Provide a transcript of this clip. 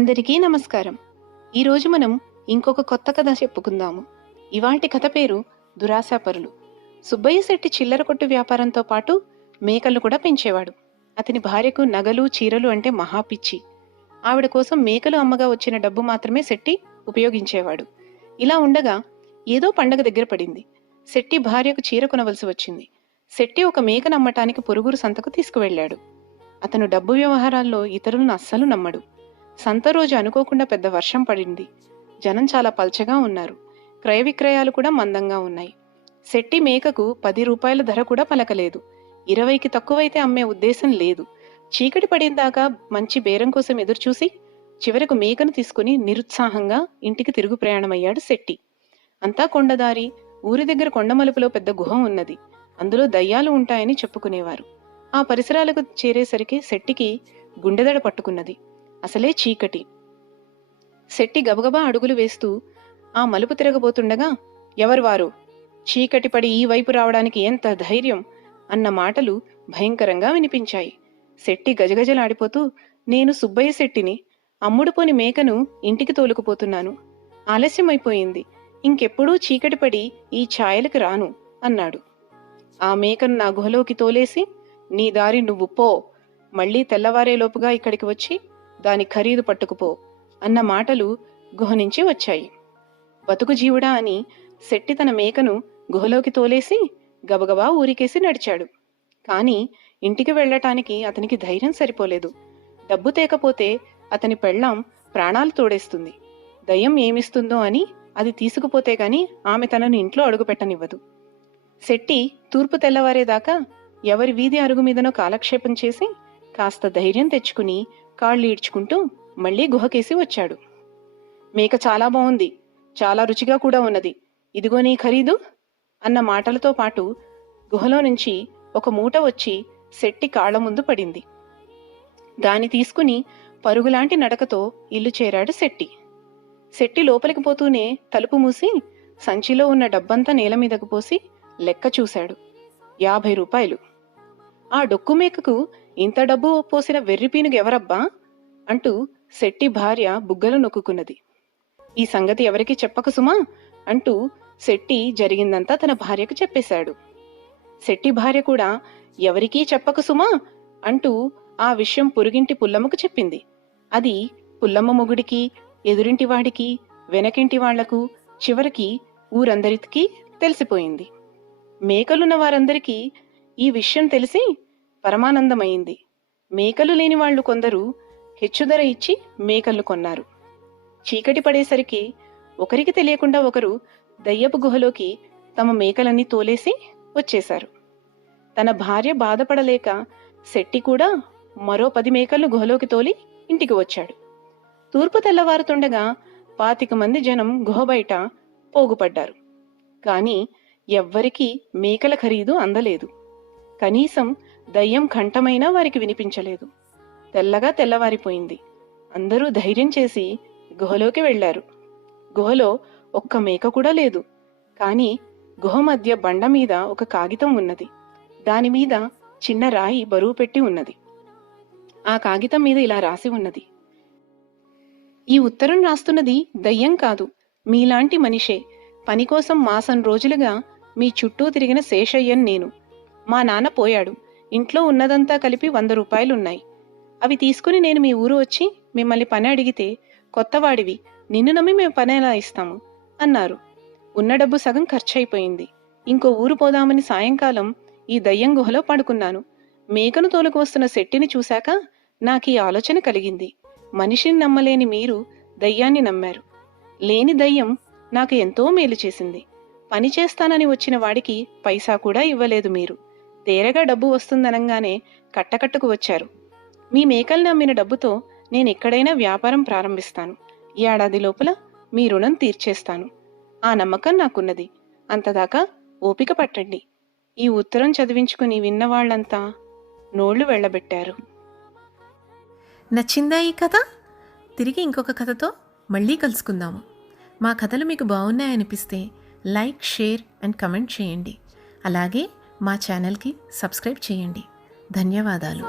అందరికీ నమస్కారం. ఈరోజు మనం ఇంకొక కొత్త కథ చెప్పుకుందాము. ఇవాల్టి కథ పేరు దురాశాపరులు. సుబ్బయ్య శెట్టి చిల్లర కొట్టు వ్యాపారంతో పాటు మేకలను కూడా పెంచేవాడు. అతని భార్యకు నగలు చీరలు అంటే మహాపిచ్చి. ఆవిడ కోసం మేకలు అమ్మగా వచ్చిన డబ్బు మాత్రమే శెట్టి ఉపయోగించేవాడు. ఇలా ఉండగా ఏదో పండగ దగ్గర పడింది. శెట్టి భార్యకు చీర కొనవలసి వచ్చింది. శెట్టి ఒక మేకను అమ్మటానికి పొరుగురు సంతకు తీసుకువెళ్లాడు. అతను డబ్బు వ్యవహారాల్లో ఇతరులను అస్సలు నమ్మడు. సంత రోజు అనుకోకుండా పెద్ద వర్షం పడింది. జనం చాలా పల్చగా ఉన్నారు. క్రయ విక్రయాలు కూడా మందంగా ఉన్నాయి. శెట్టి మేకకు 10 రూపాయల ధర కూడా పలకలేదు. 20కి తక్కువైతే అమ్మే ఉద్దేశం లేదు. చీకటి పడిందాకా మంచి బేరం కోసం ఎదురుచూసి చివరకు మేకను తీసుకుని నిరుత్సాహంగా ఇంటికి తిరుగు ప్రయాణమయ్యాడు శెట్టి. అంతా కొండదారి. ఊరి దగ్గర కొండమలుపులో పెద్ద గుహ ఉన్నది. అందులో దయ్యాలు ఉంటాయని చెప్పుకునేవారు. ఆ పరిసరాలకు చేరేసరికి శెట్టికి గుండెదడ పట్టుకున్నది. అసలే చీకటి. శెట్టి గబగబా అడుగులు వేస్తూ ఆ మలుపు తిరగబోతుండగా, ఎవరు వారు? చీకటి పడి ఈ వైపు రావడానికి ఎంత ధైర్యం అన్న మాటలు భయంకరంగా వినిపించాయి. శెట్టి గజగజలాడిపోతూ, నేను సుబ్బయ్య శెట్టిని. అమ్ముడు పోని మేకను ఇంటికి తోలుకుపోతున్నాను. ఆలస్యమైపోయింది. ఇంకెప్పుడూ చీకటి పడి ఈ ఛాయలకు రాను అన్నాడు. ఆ మేకను నా గుహలోకి తోలేసి నీ దారి నువ్వు పో. మళ్లీ తెల్లవారేలోపుగా ఇక్కడికి వచ్చి దాని ఖరీదు పట్టుకుపో అన్న మాటలు గుహ నుంచి వచ్చాయి. బతుకు జీవుడా అని శెట్టి తన మేకను గుహలోకి తోలేసి గబగబా ఊరికేసి నడిచాడు. కాని ఇంటికి వెళ్లటానికి అతనికి ధైర్యం సరిపోలేదు. డబ్బు తేకపోతే అతని పెళ్ళాం ప్రాణాలు తోడేస్తుంది. దయ్యం ఏమిస్తుందో అని అది తీసుకుపోతే గాని ఆమె తనను ఇంట్లో అడుగుపెట్టనివ్వదు. శెట్టి తూర్పు తెల్లవారేదాకా ఎవరి వీధి అరుగు మీదనో కాలక్షేపం చేసి కాస్త ధైర్యం తెచ్చుకుని కాళ్ళు ఈడ్చుకుంటూ మళ్లీ గుహకేసి వచ్చాడు. మేక చాలా బాగుంది, చాలా రుచిగా కూడా ఉన్నది. ఇదిగో నీ ఖరీదు అన్న మాటలతో పాటు గుహలో నుంచి ఒక మూట వచ్చి శెట్టి కాళ్ల ముందు పడింది. దాన్ని తీసుకుని పరుగులాంటి నడకతో ఇల్లు చేరాడు శెట్టి. శెట్టి లోపలికి పోతూనే తలుపు మూసి సంచిలో ఉన్న డబ్బంతా నేల మీదకు పోసి లెక్క చూశాడు. 50 రూపాయలు. ఆ డొక్కు మేకకు ఇంత డబ్బు పోసిన వెర్రిపీనుగు ఎవరబ్బా అంటూ శెట్టి భార్య బుగ్గలు నొక్కున్నది. ఈ సంగతి ఎవరికి చెప్పక సుమా అంటూ శెట్టి జరిగిందంతా తన భార్యకు చెప్పేశాడు. శెట్టి భార్య కూడా ఎవరికీ చెప్పక సుమా అంటూ ఆ విషయం పొరుగింటి పుల్లమ్మకు చెప్పింది. అది పుల్లమ్మ మొగుడికి, ఎదురింటి వాడికి, వెనకింటి వాళ్లకు, చివరికి ఊరందరికీ తెలిసిపోయింది. మేకలున్న వారందరికీ ఈ విషయం తెలిసి పరమానందమైంది. మేకలు లేని వాళ్లు కొందరు హెచ్చుధర ఇచ్చి మేకలను కొన్నారు. చీకటి పడేసరికి ఒకరికి తెలియకుండా ఒకరు దయ్యపు గుహలోకి తమ మేకలన్నీ తోలేసి వచ్చేశారు. తన భార్య బాధపడలేక శెట్టి కూడా మరో 10 మేకలను గుహలోకి తోలి ఇంటికి వచ్చాడు. తూర్పు తెల్లవారుతుండగా 25 మంది జనం గుహ బయట పోగుపడ్డారు. కాని ఎవ్వరికీ మేకల ఖరీదు అందలేదు. కనీసం దయ్యం కంఠమైనా వారికి వినిపించలేదు. తెల్లగా తెల్లవారిపోయింది. అందరూ ధైర్యం చేసి గుహలోకి వెళ్లారు. గుహలో ఒక్క మేక కూడా లేదు. కాని గుహ మధ్య బండ మీద ఒక కాగితం ఉన్నది. దానిమీద చిన్న రాయి బరువు పెట్టి ఉన్నది. ఆ కాగితం మీద ఇలా రాసి ఉన్నది: ఈ ఉత్తరం రాస్తున్నది దయ్యం కాదు, మీలాంటి మనిషే. పనికోసం మాసం రోజులుగా మీ చుట్టూ తిరిగిన శేషయ్యన్ నేను. మా నాన్న పోయాడు. ఇంట్లో ఉన్నదంతా కలిపి 100 రూపాయలున్నాయి. అవి తీసుకుని నేను మీ ఊరు వచ్చి మిమ్మల్ని పని అడిగితే కొత్తవాడివి, నిన్ను నమ్మి మేము పని ఎలా ఇస్తాము అన్నారు. ఉన్న డబ్బు సగం ఖర్చయిపోయింది. ఇంకో ఊరు పోదామని సాయంకాలం ఈ దయ్యం గుహలో పడుకున్నాను. మేకను తోలుకు వస్తున్న శెట్టిని చూశాక నాకీ ఆలోచన కలిగింది. మనిషిని నమ్మలేని మీరు దయ్యాన్ని నమ్మారు. లేని దయ్యం నాకు ఎంతో మేలు చేసింది. పని చేస్తానని వచ్చిన వాడికి పైసా కూడా ఇవ్వలేదు మీరు. తేరగా డబ్బు వస్తుందనంగానే కట్టకట్టుకు వచ్చారు. మీ మేకల్ని అమ్మిన డబ్బుతో నేనెక్కడైనా వ్యాపారం ప్రారంభిస్తాను. ఏడాది లోపల మీ రుణం తీర్చేస్తాను. ఆ నమ్మకం నాకున్నది. అంతదాకా ఓపిక పట్టండి. ఈ ఉత్తరం చదివించుకుని విన్నవాళ్లంతా నోళ్లు వెళ్లబెట్టారు. నచ్చిందా ఈ కథ? తిరిగి ఇంకొక కథతో మళ్ళీ కలుసుకుందాము. మా కథలు మీకు బాగున్నాయనిపిస్తే లైక్, షేర్ అండ్ కమెంట్ చేయండి. అలాగే మా ఛానల్కి సబ్స్క్రైబ్ చేయండి. ధన్యవాదాలు.